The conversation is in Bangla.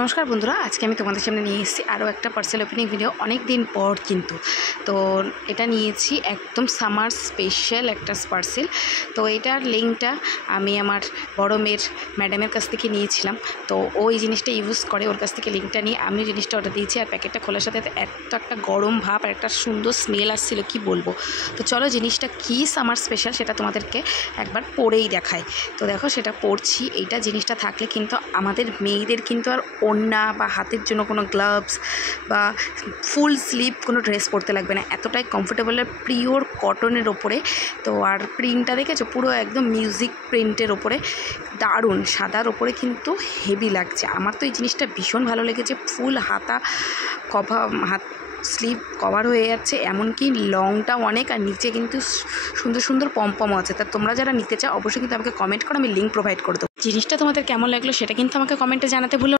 নমস্কার বন্ধুরা, আজকে আমি তোমাদের সামনে নিয়ে এসেছি আরও একটা পার্সেল ওপেনিং ভিডিও। অনেক দিন পর কিন্তু তো এটা নিয়েছি একদম সামার স্পেশাল একটা পার্সেল। তো এটার লিঙ্কটা আমি আমার বড় মেয়ের ম্যাডামের কাছ থেকে নিয়েছিলাম। তো ওই জিনিসটা ইউজ করে, ওর কাছ থেকে লিঙ্কটা নিয়ে আমি জিনিসটা অর্ডার দিয়েছি। আর প্যাকেটটা খোলার সাথে এত একটা গরম ভাব আর একটা সুন্দর স্মেল আসছিল, কি বলবো। তো চলো জিনিসটা কী সামার স্পেশাল সেটা তোমাদেরকে একবার পরেই দেখাই। তো দেখো সেটা পরছি। এইটা জিনিসটা থাকলে কিন্তু আমাদের মেয়েদের কিন্তু আর ওড়না বা হাতের জন্য কোনো গ্লাভস বা ফুল স্লিভ কোনো ড্রেস পরতে লাগবে না। এতটাই কমফোর্টেবল আর পিওর কটনের ওপরে। তো আর প্রিন্টটা দেখেছো, পুরো একদম মিউজিক প্রিন্টের ওপরে, দারুণ সাদার ওপরে কিন্তু হেভি লাগছে। আমার তো এই জিনিসটা ভীষণ ভালো লেগেছে। ফুল হাতা হাত স্লিভ কভার হয়ে যাচ্ছে, এমনকি লংটাও অনেক, আর নিচে কিন্তু সুন্দর সুন্দর পমপমও আছে। তা তোমরা যারা নিতে চাও অবশ্যই কিন্তু আমাকে কমেন্ট করো, আমি লিঙ্ক প্রোভাইড করে দেবো। জিনিসটা তোমাদের কেমন লাগলো সেটা কিন্তু আমাকে কমেন্টে জানাতে ভুলো।